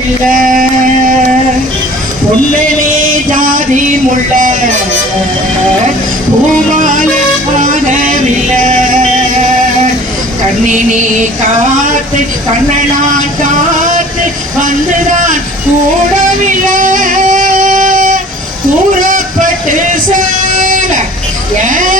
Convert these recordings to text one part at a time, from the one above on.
உள்ள பொன்னனே ஜாதி முள்ள பூமால காணவில்லை கண்ணினே காத்து கண்ணனா காத்து வந்துதான் கூடவில்லை. கூறப்பட்டு சேர. ஏன்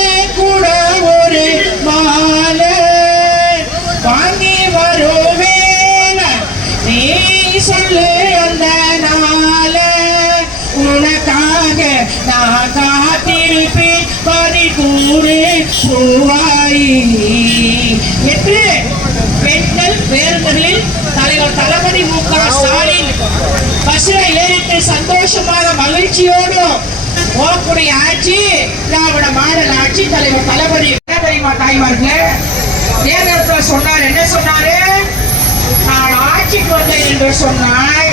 அந்த நாள. உனக்காக நான் காத்திருப்பேன். பறி கூறு பூவாயி என்று பெண்கள் பேருந்துகளில் தலைவர் தளபதி மு க ஸ்டாலின் பஸ்ல ஏறிட்டு சந்தோஷமாக மகிழ்ச்சியோடு போகக்கூடிய ஆட்சி திராவிட மாடல் ஆட்சி தலைவர் தளபதி. தெரியுமா தாய்மார்களே? தேர்தல் சொன்னார்? என்ன சொன்னாரு? நான் ஆட்சிக்கு வந்தேன் என்று சொன்னால்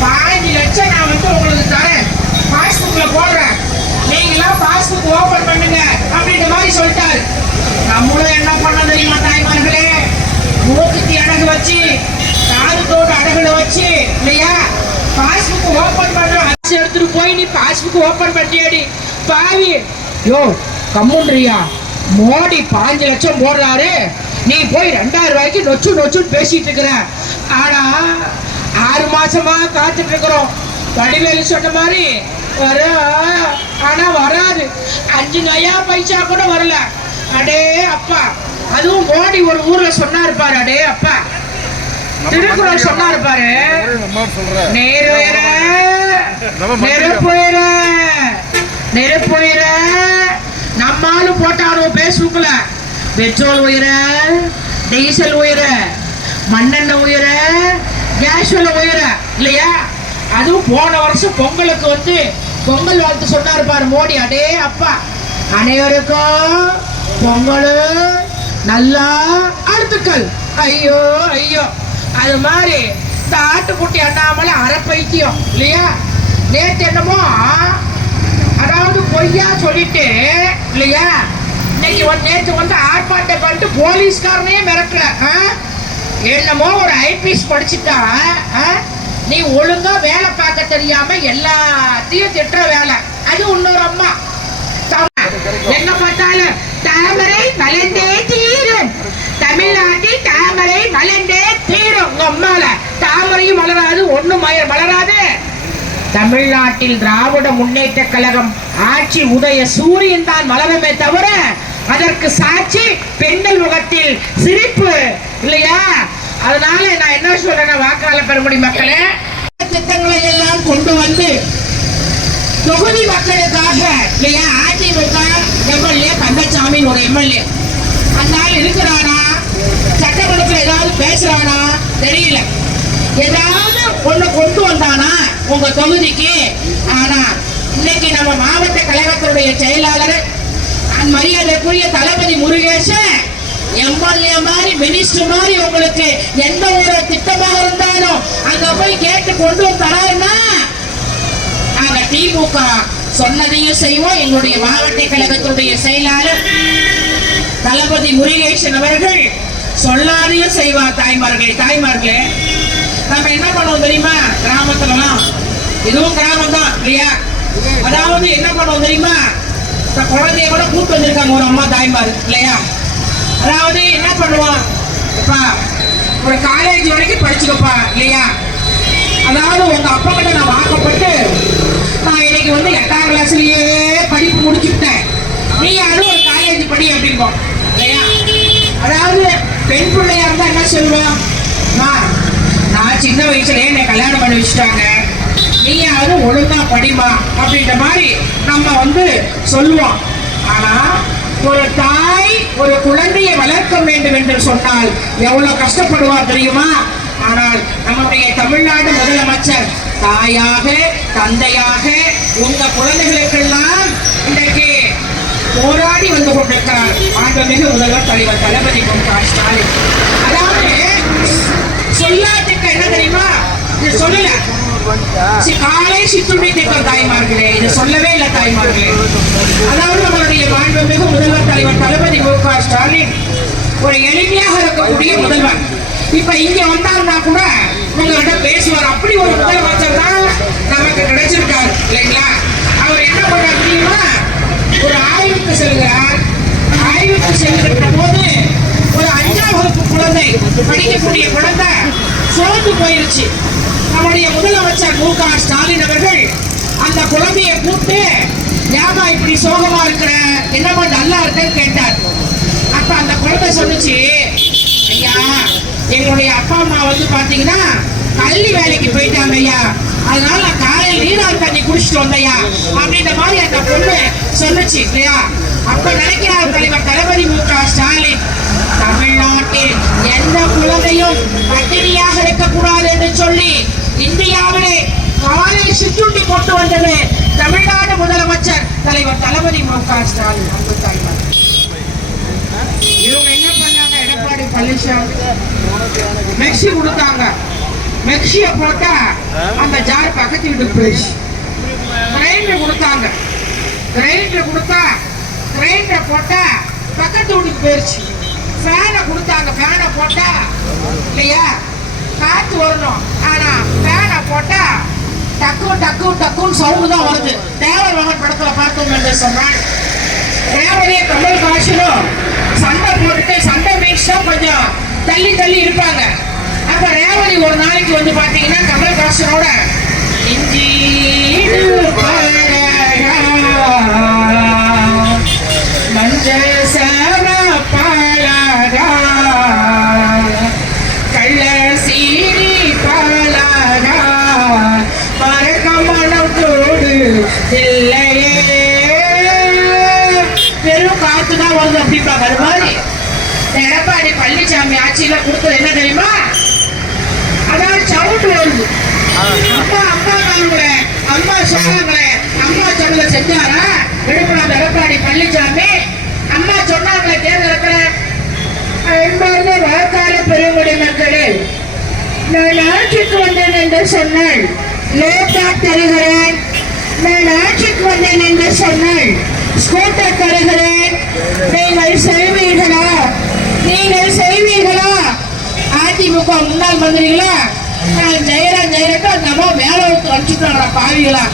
பாஞ்சு லட்சம் நான் வந்து உங்களுக்கு தரேன். பாஸ்புக்ல போடுறேன். நீங்களாம் பாஸ்புக் ஓபன் பண்ணுங்க அப்படின்ற மாதிரி சொல்லிட்டாரு. நம்மளும் என்ன பண்ண தெரியுமா தாய்மார்களே? மூக்குத்தி அடகு வச்சு காது அடகுல வச்சு இல்லையா? பாஸ்புக் ஓபன் பண்றோம் அரிசி எடுத்துட்டு போய் நீ பாஸ்புக் ஓபன் பண்ணியாடி. பாவி. யோ கம்முன்றியா? மோடி பாஞ்சு லட்சம் போடுறாரு. நீ போய் ரெண்டாயிரம் ரூபாய்க்கு நொச்சு நொச்சுன்னு பேசிட்டு இருக்கிற. ஆனா ஆறு மாசமா காத்துட்டு இருக்கிறோம். வடிவேலு சொன்ன மாதிரி வரும் ஆனா வராது. அஞ்சு நயா பைசா கூட வரல. அடே அப்பா அதுவும் மோடி ஒரு ஊர்ல சொன்னாரு பாரு அடே அப்பா. திருக்குறள் சொன்னாரு பாரு. நேருயர நெருப்புயர நெருப்புயர. நம்மாலும் போட்டாரோ பேஸ்புக்ல பெட்ரோல் உயர டீசல் உயர மண்ணெண்ணெய் உயர கேஸ் விலை உயர இல்லையா? அதுவும் போன வருஷம் பொங்கலுக்கு வந்து பொங்கல் வாழ்த்து சொன்னார் பாரு மோடி அடே அப்பா. அனைவருக்கும் பொங்கல் நல்லா வாழ்த்துக்கள். ஐயோ ஐயோ. அது மாதிரி இந்த ஆட்டுக்குட்டி அண்ணாமலை அரை பைத்தியம் இல்லையா? நேற்று என்னமோ பொய்யா சொல்லிட்டு இல்லையா? இன்னைக்கு வந்து நேற்று வந்து ஆர்ப்பாட்டம் பண்ணிட்டு போலீஸ்காரனே மிரட்டல ஆ? என்னமோ ஒரு ஐபிஎஸ் படிச்சுட்டா ஆ? நீ ஒழுங்கா வேலை பார்க்க தெரியாம எல்லாத்தையும் திட்டுற வேலை. அது இன்னொரு அம்மா. என்ன பார்த்தாலும் தாமரை மலர்ந்தே தீரும். தமிழ்நாட்டில் தாமரை மலர்ந்தே தீரும். உங்க அம்மால தாமரையும் மலராது ஒன்றும் மலராது. தமிழ்நாட்டில் திராவிட முன்னேற்ற கழகம் ஆட்சி உதய சூரியன் தான் மலருமே தவிர அதற்கு சாட்சி பெண்கள் முகத்தில் சிரிப்பு இல்லையா? அதனால நான் என்ன சொல்றேன் வாக்காளர் பெருமுடி மக்களே திட்டங்களை எல்லாம் கொண்டு வந்து தொகுதி மக்களுக்காக இல்லையா? அதிமுக எம்எல்ஏ கந்தசாமி ஒரு எம்எல்ஏ. அந்த ஆள் இருக்கிறானா? சட்டமன்றத்தில் ஏதாவது பேசுறானா? தெரியல. ஏதாவது ஒண்ணு கொண்டு வந்தானா? உங்க தொகுதிக்கு ஆனா இன்னைக்கு நம்ம மாவட்ட கழகத்துடைய செயலாளர் மரியாதைக்குரிய தளபதி முருகேசன் எம்எல்ஏ மாதிரி மினிஸ்டர் மாதிரி உங்களுக்கு எந்த ஒரு திட்டமாக இருந்தாலும் அங்க போய் கேட்டு கொண்டு தராருன்னா நாங்க திமுக சொன்னதையும் செய்வோம். எங்களுடைய மாவட்ட கழகத்துடைய செயலாளர் தளபதி முருகேசன் அவர்கள் சொல்லாதையும் செய்வார் தாய்மார்களே தாய்மார்களே. நம்ம என்ன பண்ணுவோம் தெரியுமா? கிராமத்துலலாம் இதுவும் கிராமம் தான் இல்லையா? அதாவது என்ன பண்ணுவோம் தெரியுமா? குழந்தைய கூட கூட்டு வந்திருக்காங்க ஒரு அம்மா தாய்மார் இல்லையா? அதாவது என்ன பண்ணுவோம்? அப்பா ஒரு காலேஜ் வரைக்கும் படிச்சுக்கப்பா இல்லையா? அதாவது உங்க அப்பா கிட்ட நான் வாக்கப்பட்டு நான் இன்னைக்கு வந்து எட்டாம் கிளாஸ்லயே படிப்பு முடிச்சுட்டேன் நீ யாரும் ஒரு காலேஜ் படி அப்படிம்போம் இல்லையா? அதாவது பெண் பிள்ளையா இருந்தா என்ன சொல்லுவோம் நான் சின்ன வயசுலயே என்னை கல்யாணம் பண்ணி வச்சுட்டாங்க. நீ ஒழுங்கா படிமா அப்படின்ற மாதிரி நம்ம வந்து சொல்லுவோம். ஆனா ஒரு தாய் ஒரு குழந்தையை வளர்க்க வேண்டும் என்று சொன்னால் எவ்வளவு கஷ்டப்படுவார் தெரியுமா? ஆனால் நம்முடைய தமிழ்நாடு முதலமைச்சர் தாயாக தந்தையாக உங்க குழந்தைகளுக்கெல்லாம் இன்றைக்கு போராடி வந்து கொண்டிருக்கிறார். மாண்புமிகு முதல்வர் தலைவர் தளபதி மு க ஸ்டாலின். அதாவது சொல்லாத்துக்கு என்ன தெரியுமா? இது சொல்லல. காலை சிற்றுண்டி திட்டம் தாய்மார்களே. இதை சொல்லவே இல்லை தாய்மார்களே. அதாவது நம்மளுடைய மாண்புமிகு முதல்வர் தலைவர் தளபதி மு க ஸ்டாலின் ஒரு எளிமையாக இருக்கக்கூடிய முதல்வர். இப்ப இங்க வந்தாருன்னா கூட உங்கள்கிட்ட பேசுவார். அப்படி ஒரு முதலமைச்சர் தான் நமக்கு கிடைச்சிருக்காரு. இல்லைங்களா? அவர் என்ன பண்ணார் அப்படின்னா ஒரு ஆய்வுக்கு செல்கிறார். ஆய்வுக்கு செல்கிற போது படிக்கக்கூடிய குழந்தை சோர்ந்து போயிருச்சு. நம்முடைய முதலமைச்சர் மு க ஸ்டாலின் அவர்கள் அந்த குழந்தையை கூப்பிட்டு ஏமா இப்படி சோகமா இருக்கிற? என்னமா நல்லா இருக்கேன்னு கேட்டார். அப்ப அந்த குழந்தை சொல்லுச்சு ஐயா எங்களுடைய அப்பா அம்மா வந்து பாத்தீங்கன்னா கல்வி வேலைக்கு போயிட்டாங்க ஐயா. அதனால நான் காலையில் நீரால் தண்ணி குடிச்சிட்டு வந்தையா அப்படின்ற மாதிரி அந்த பொண்ணு சொல்லுச்சு இல்லையா அப்ப நினைக்கிறார் தலைவர் தளபதி மு க எந்த குழந்தையும் பட்டினியாக இருக்கக்கூடாது என்று சொல்லி இந்தியாவிலே காலில் சிற்றுண்டி கொண்டு வந்தது தமிழ்நாடு முதலமைச்சர் தலைவர் தளபதி மு க ஸ்டாலின். அன்பு தாய்மார் இவங்க என்ன பண்ணாங்க? எடப்பாடி பழனிசாமி. மெக்ஸி கொடுத்தாங்க. மெக்ஸிய போட்டா அந்த ஜார் பக்கத்து வீட்டுக்கு போயிடுச்சு. கிரைண்டர் கொடுத்தாங்க. கிரைண்டர் கொடுத்தா கிரைண்டர் போட்டா பக்கத்து வீட்டுக்கு போயிடுச்சு. ஃபேனை கொடுத்தாங்க. ஃபேனை போட்டா இல்லையா? காற்று வரணும். ஆனா ஃபேனை போட்டா டக்கு டக்கு டக்குன்னு சவுண்டு தான் வருது. தேவர் மகன் படத்துல பார்த்தோம் என்று சொன்னால் தேவரே கமல் காசிலும் சண்டை போட்டுட்டு சண்டை மீட்ஸா கொஞ்சம் தள்ளி தள்ளி இருப்பாங்க. அப்ப ரேவதி ஒரு நாளைக்கு வந்து பாத்தீங்கன்னா கமல் காசனோட இஞ்சி மஞ்சள் சேர பழகா கள்ள சீனி பழகா மறக்க மனம் தோடு இல்லையே வெறும் காத்து தான் வருது அப்படிப்பாங்க அது மாதிரி இந்த எடப்பாடி பழனிசாமி ஆட்சியில கொடுத்தது என்ன தெரியுமா? அதாவது சவுண்ட் வருது. அம்மா அம்மா காலங்களே அம்மா சொன்னாங்களே. அம்மா சொன்னதை செஞ்சாரா? விழுப்புரம் எடப்பாடி பழனிசாமி. அம்மா சொன்னாங்களே தேர்தலுக்கு என்பது வாக்காள பெருங்குடி மக்களே நான் ஆட்சிக்கு வந்தேன் என்று சொன்னாள் லேட்டா தருகிறேன். நான் ஆட்சிக்கு வந்தேன் என்று சொன்னாள் ஸ்கூட்டர் தருகிறேன். நீங்கள் செய்வீர்களா நீங்கள் செய்வீர்களா? அதிமுக முன்னாள் மந்திரிகளா? நான் ஜெயராம் ஜெயரட்டு அந்த அம்மா மேல விட்டு அடிச்சுட்டாங்களா பாவிகளா?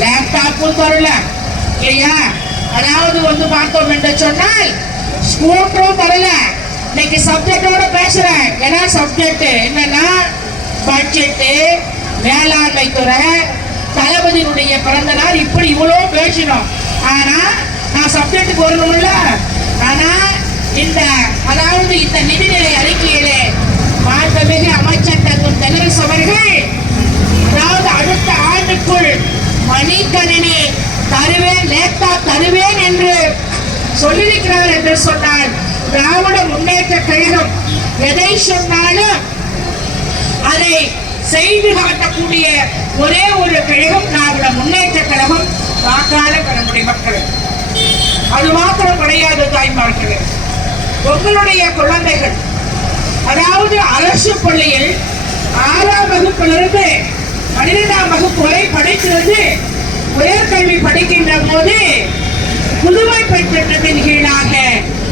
லேப்டாப்பும் தரல இல்லையா? அதாவது வந்து பார்த்தோம் என்று சொன்னால் ஸ்கூட்டரும் தரல இன்னைக்கு சப்ஜெக்டோட பேசுறேன். ஏன்னா சப்ஜெக்ட் என்னன்னா பட்ஜெட்டு வேளாண்மை துறை தளபதியினுடைய பிறந்த நாள். இப்படி இவ்வளோ பேசினோம். ஆனா நான் சப்ஜெக்டுக்கு வரணும்ல ஆனா இந்த அதாவது இந்த நிதிநிலை அறிக்கையிலே மாண்புமிகு அமைச்சர் தங்கும் தென்னரசு அவர்கள் அதாவது அடுத்த ஆண்டுக்குள் மணிக்கணினி தருவேன் லேப்டாப் தருவேன் என்று சொல்லியிருக்கிறார் என்று சொன்னார் திராவிட முன்னேற்ற கழகம் எதை சொன்னாலும் அதை செய்து காட்டக்கூடிய ஒரே ஒரு கழகம் திராவிட முன்னேற்ற கழகம் வாக்காளர் பெறக்கூடிய மக்கள். அது மாத்திரம் கிடையாது தாய்மார்களே. உங்களுடைய குழந்தைகள். அதாவது அரசு பள்ளியில் ஆறாம் வகுப்பிலிருந்து பன்னிரெண்டாம் வகுப்பு வரை படிக்கிறது உயர்கல்வி படிக்கின்ற போது புதுமை பெண் திட்டத்தின் கீழாக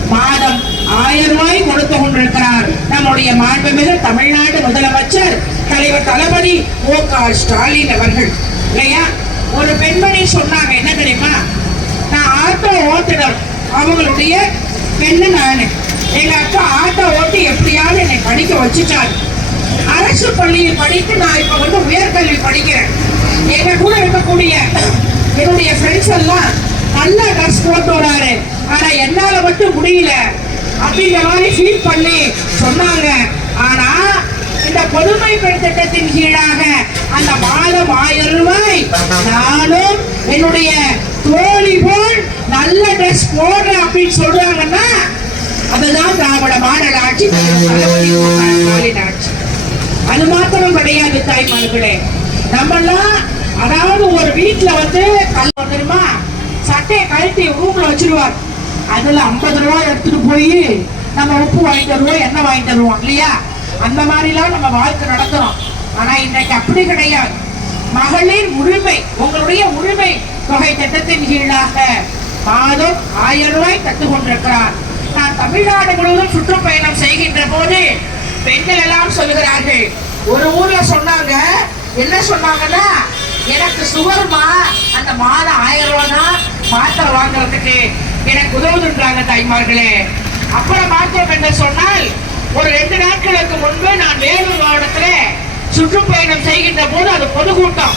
மாதம் ஆயிரம் ரூபாய் கொடுத்து கொண்டிருக்கிறார். நம்முடைய மாண்புமிகு தமிழ்நாடு முதலமைச்சர் தலைவர் தளபதி ஓ க ஸ்டாலின் அவர்கள். இல்லையா? ஒரு பெண்மணி சொன்னாங்க என்ன தெரியுமா? நான் ஆட்டோ ஓட்டுனர் அவங்களுடைய பெண்ணு நானு. எங்க அக்கா ஆட்டோ ஓட்டி எப்படியாவது என்னை படிக்க வச்சுட்டாரு. அரசு பள்ளியில் படித்து நான் இப்ப வந்து உயர்கல்வி படிக்கிறேன். எங்க கூட இருக்கக்கூடிய என்னுடைய ஃப்ரெண்ட்ஸ் எல்லாம் நல்ல ட்ரெஸ் போட்டு வராரு. ஆனா என்னால மட்டும் முடியல. அப்படிங்கிற மாதிரி ஃபீல் பண்ணி சொன்னாங்க. ஆனா இந்த பொதுமை பெண் திட்டத்தின் கீழாக அந்த மாதம் ஆயிரம் ரூபாய் நானும் என்னுடைய தோழி போல் நல்ல ட்ரெஸ் போடுறேன் அப்படின்னு சொல்றாங்கன்னா அதுதான் திராவிட மாடல் ஆட்சி ஆட்சி. அது மாத்திரம் கிடையாது தாய்மார்களே. நம்மெல்லாம் அதாவது ஒரு வீட்டுல வந்து கல் வந்துருமா சட்டையை கழட்டி ரூம்ல வச்சிருவார். அதுல ஐம்பது ரூபாய் எடுத்துட்டு போய் நம்ம உப்பு வாங்கி தருவோம் எண்ணெய் வாங்கி தருவோம் இல்லையா? அந்த மாதிரிலாம் நம்ம வாழ்க்கை நடத்துறோம். ஆனா இன்னைக்கு அப்படி கிடையாது. மகளிர் உரிமை உங்களுடைய உரிமை தொகை திட்டத்தின் கீழாக மாதம் ஆயிரம் ரூபாய் தத்து கொண்டிருக்கிறார் தமிழ்நாடு முழுவதும் சுற்றுப்பயணம் செய்கின்ற போது பெண்கள் எல்லாம் சொல்லுகிறார்கள். ஒரு ஊர்ல சொன்னாங்க என்ன சொன்னாங்கன்னா எனக்கு சுகர்மா? அந்த மாதம் ஆயிரம் ரூபா தான் மாத்திரை வாங்குறதுக்கு எனக்கு உதவுதுன்றாங்க தாய்மார்களே. அப்புறம் பார்த்தோம் என்று சொன்னால் ஒரு ரெண்டு நாட்களுக்கு முன்பு நான் வேலூர் மாவட்டத்தில் சுற்றுப்பயணம் செய்கின்ற போது அது பொதுக்கூட்டம்.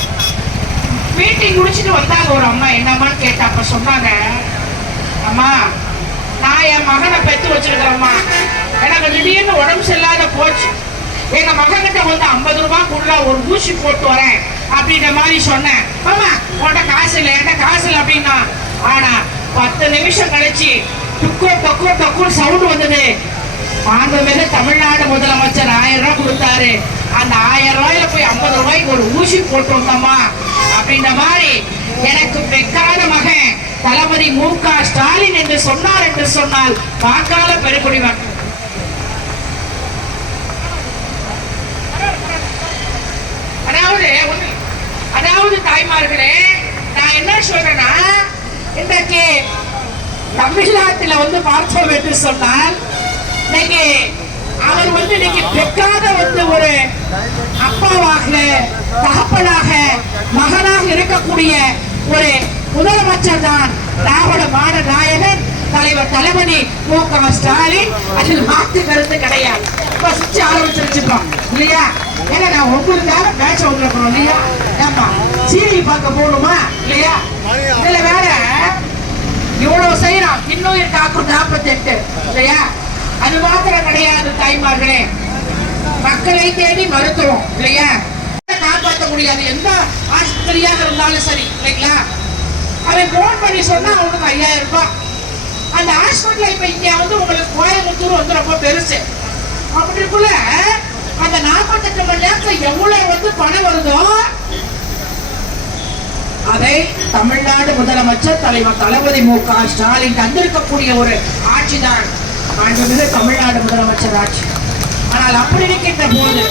மீட்டிங் முடிச்சுட்டு வந்தாங்க ஒரு அம்மா. என்னம்மான்னு கேட்டா அப்ப சொன்னாங்க அம்மா நான் என் மகனை பெற்று வச்சிருக்கிறேம்மா. எனக்கு திடீர்னு உடம்பு சரியில்லாத போச்சு. எங்க மகன்கிட்ட வந்து ஐம்பது ரூபாய்க்குள்ள ஒரு ஊசி போட்டு வரேன் அப்படின்ற மாதிரி சொன்னேன். ஆமா உன்ட்ட காசு இல்லை என்கிட்ட காசு இல்லை அப்படின்னா. ஆனா பத்து நிமிஷம் கழிச்சு துக்கோ தொக்கோ தொக்குன்னு சவுண்ட் வந்தது. மாண்புமிகு தமிழ்நாடு முதலமைச்சர் ஆயிரம் ரூபாய் கொடுத்தாரு. அந்த ஆயிரம் ரூபாயில போய் ஐம்பது ரூபாய்க்கு ஒரு ஊசி போட்டு வந்தோமா அப்படின்ற மாதிரி எனக்கு பெக்காத மகன் தளபதி மு க ஸ்டாலின் என்று சொன்னார் என்று சொன்னால் பாக்கால பெருக்குடி மக்கள் அதாவது அதாவது தாய்மார்களே நான் என்ன சொல்றேன்னா இன்றைக்கு தமிழ்நாட்டில் வந்து பார்த்தோம் என்று சொன்னால் இன்னைக்கு அவர் வந்து இன்னைக்கு பெக்காத வந்து ஒரு அப்பாவாக தகப்பனாக மகனாக இருக்கக்கூடிய ஒரு முதலமைச்சர் தான் திராவிட மாட நாயகன் தலைவர் தளபதி மு க ஸ்டாலின். அதில் மாத்து கருத்து கிடையாது. ஃபர்ஸ்ட் சுவிட்ச் ஆரம்பிச்சிருச்சுப்போம் இல்லையா? ஏன்னா நான் உங்களுக்காக பேச்ச வந்திருக்கிறோம் இல்லையா? ஏப்பா சீரியல் பார்க்க போகணுமா? இல்லையா? இதுல வேற இவ்வளவு செய்யறான். இன்னுயிர் காக்கும் நாற்பத்தி எட்டு இல்லையா? அது மாத்திரம் கிடையாது தாய்மார்களே. மக்களை தேடி மருத்துவம் இல்லையா? காப்பாற்ற முடியாது. எந்த ஆஸ்பத்திரியாக இருந்தாலும் சரி இல்லைங்களா? அவன் ஃபோன் பண்ணி சொன்னால் அவனுக்கு ஐயாயிரம் ரூபாய். அந்த ஹாஸ்பிட்டல் இப்போ இங்கே வந்து உங்களுக்கு கோயம்புத்தூர் வந்து ரொம்ப பெருசு. அப்படிக்குள்ள அந்த நாற்பத்தெட்டு மணி நேரத்தில் எவ்வளோ வந்து பணம் வருதோ அதை தமிழ்நாடு முதலமைச்சர் தலைவர் தளபதி மு க ஸ்டாலின் தந்திருக்கக்கூடிய ஒரு ஆட்சிதான் மாண்புமிகு தமிழ்நாடு முதலமைச்சர் ஆட்சி. ஆனால் அப்படி இருக்கின்ற போது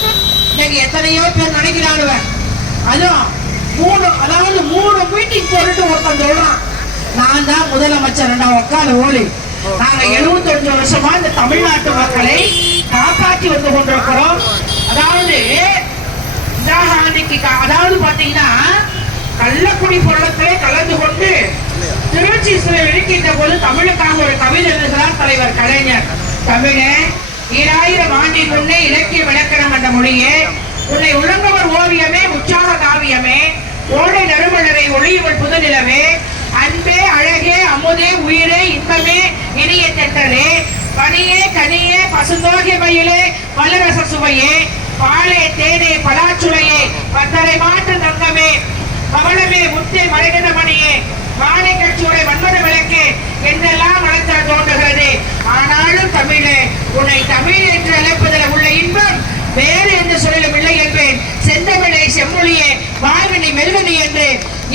இன்னைக்கு எத்தனையோ பேர் நினைக்கிறானுவ அதுவும் மூணு அதாவது மூணு மீட்டிங் போட்டுட்டு ஒருத்தன் சொல்றான். நான் தான் முதலமைச்சர் நான் உட்கார ஓலி. நாங்க 75 வருஷமா இந்த தமிழ்நாட்டு மக்களை காப்பாற்றி வந்து கொண்டிருக்கிறோம். அதாவது அதாவது பாத்தீங்கன்னா கள்ளக்குடி பொருளத்திலே கலந்து கொண்டு திருச்சி சிலை இருக்கின்ற போது தமிழுக்காக ஒரு கவிதை எழுதுகிறார் தலைவர் கலைஞர். தமிழே ஈராயிரம் ஆண்டின் முன்னே இலக்கிய விளக்கணம் என்ற மொழியே நறுமலரை புது நிலவே அன்பே அழகே அமுதே உயிரே இன்பமே இனிய தென்றலே பனியே கனியே பசுந்தோகை மயிலே பலரச சுவையே. பாலே தேனே பலாச்சுளையே பத்தரை மாற்று தங்கமே. பவளமே முத்தே மறைகிற மணியே. மாலை கட்சியுடைய வன்மத விளக்கே என்றெல்லாம் வளர்த்த தோன்றுகிறது. ஆனாலும் தமிழே உன்னை தமிழ் என்று அழைப்பதில் உள்ள இன்பம் வேறு எந்த சொல்லிலும் இல்லை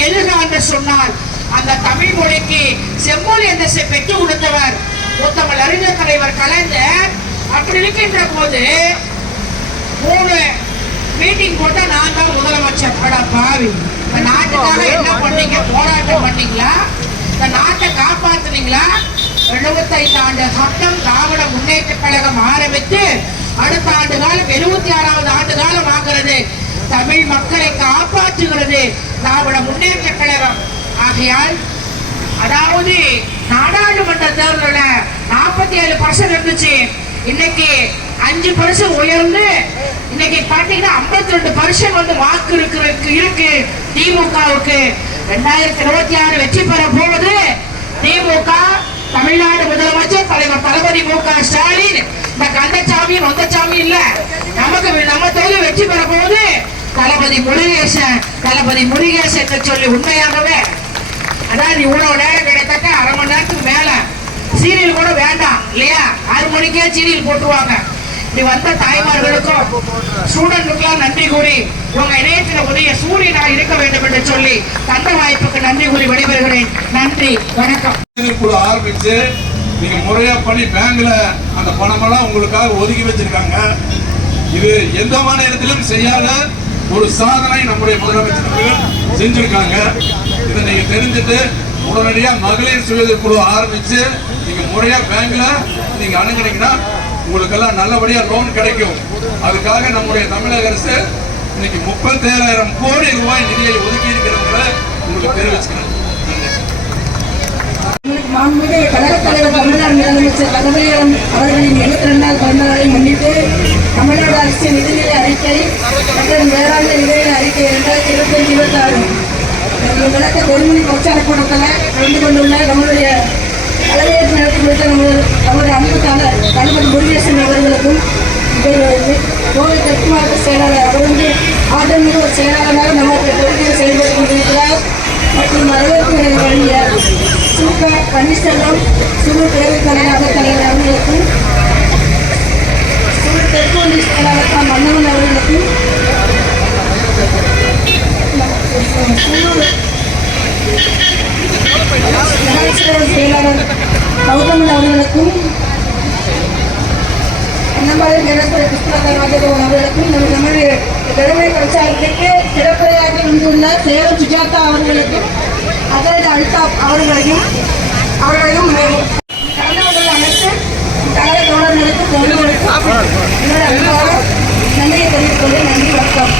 எழுக என்று சொன்னார். அந்த தமிழ் மொழிக்கு செம்மொழி செ- பெற்றுக் கொடுத்தவர். முத்தமிழ் அறிஞர் தலைவர் கலைஞர். அப்படி இருக்கின்ற போது மூணு மீட்டிங் போட்டா நான் தான் முதலமைச்சர். அட பாவி. இந்த நாட்டுக்காக என்ன பண்ணீங்க? போராட்டம் பண்ணீங்களா? இந்த நாட்டை காப்பாத்துனீங்களா? எழுபத்தைந்து ஆண்டு சட்டம் திராவிட முன்னேற்ற கழகம் ஆரம்பித்து அடுத்த ஆண்டு காலம் எழுபத்தி ஆறாவது ஆண்டு காலம் ஆகிறது. தமிழ் மக்களை காப்பாற்றுகிறது. திராவிட முன்னேற்ற கழகம். ஆகையால் அதாவது நாடாளுமன்ற தேர்தலில் நாற்பத்தி ஏழு பர்சன்ட் இருந்துச்சு. இன்னைக்கு அஞ்சு பர்சன்ட் உயர்ந்து இன்னைக்கு பாத்தீங்கன்னா 52% ரெண்டு பர்சன்ட் வந்து வாக்கு இருக்கிறதுக்கு இருக்கு திமுகவுக்கு. ரெண்டாயிரத்தி இருபத்தி ஆறு வெற்றி பெற போவது திமுக தமிழ்நாடு முதலமைச்சர் தலைவர் தளபதி மு க ஸ்டாலின். இந்த கந்தசாமி நொந்தசாமி இல்ல. நமக்கு நம்ம தொகுதி வெற்றி பெற போவது தளபதி முருகேசன் தளபதி முருகேசன் என்று சொல்லி உண்மையாகவே அதாவது இவ்வளவு நேரம் கிட்டத்தட்ட அரை மணி நேரத்துக்கு மேல சீரியல் கூட வேண்டாம் இல்லையா? ஆறு மணிக்கே சீரியல் போட்டுருவாங்க. இப்படி வந்த தாய்மார்களுக்கும் ஸ்டூடெண்ட்டுக்கெல்லாம் நன்றி கூறி உங்க இணையத்தில் உதய சூரியனாக இருக்க வேண்டும் என்று சொல்லி தந்த வாய்ப்புக்கு நன்றி கூறி விடைபெறுகிறேன். நன்றி வணக்கம். குழு ஆரம்பிச்சு நீங்க முறையா பண்ணி பேங்க்ல அந்த பணமெல்லாம் உங்களுக்காக ஒதுக்கி வச்சிருக்காங்க. இது எந்த மாநிலத்திலும் செய்யாத ஒரு சாதனை நம்முடைய முதலமைச்சர்கள் செஞ்சிருக்காங்க. இதை நீங்க தெரிஞ்சுட்டு உடனடியா மகளிர் சுயதொழில் குழு ஆரம்பிச்சு நீங்க முறையா பேங்க்ல நீங்க அணுகுனீங்கன்னா உங்களுக்கெல்லாம் நல்லபடியா லோன் கிடைக்கும். அதுக்காக நம்முடைய தமிழக அரசு இன்னைக்கு முப்பத்தேழாயிரம் கோடி ரூபாய் நிதியை ஒதுக்கி இருக்கிறவங்களை உங்களுக்கு தெரிவிச்சுக்கிறேன் மாண்புமிகு கழகத் தலைவர் தமிழ்நாடு முதலமைச்சர் தளபதியார் அவர்களின் எழுபத்தி ரெண்டாவது பிறந்த நாளை முன்னிட்டு தமிழ்நாடு அரசின் நிதிநிலை அறிக்கை மற்றும் வேளாண்மை நிதிநிலை அறிக்கை இரண்டாயிரத்தி இருபத்தஞ்சு இருபத்தாறு. நடக்க பொதுமொழி பிரச்சார கூட்டத்தில் கலந்து கொண்டுள்ள நம்மளுடைய தலைமையேற்று நடத்தி கொடுத்த நமது நமது அன்பு தலைவர் தளபதி முருகேசன் அவர்களுக்கும் கோவை தெற்கு மாவட்ட செயலாளர் அவர் வந்து ஆதரவு ஒரு செயலாளராக நமக்கு தொகுதியில் செயல்பட்டு கொண்டிருக்கிறார். மற்றும் வரவேற்பு வழங்கிய சுக பன்னீர்செல்வம் சுழு பேரவைத் தலைவராக தலைவர் அவர்களுக்கும் சுழு தெற்கு ஒன்றிய அவர்களுக்கும் செயலாளர் கௌதமன் அவர்களுக்கும் அன்னமலை நகரசபை கிருஷ்ணகர் ராஜகோபால் அவர்களுக்கும் நமது நம்முடைய திறமை பிரச்சாரத்திற்கு சிறப்புரையாற்றி வந்துள்ள சேலம் சுஜாதா அவர்களுக்கும் அதரது அல்தாப் அவர்களையும் அவர்களையும் கலந்து கொண்டுள்ள அனைத்து கழக தோழர்களுக்கு நன்றியை தெரிவித்துக் கொண்டு நன்றி வணக்கம்.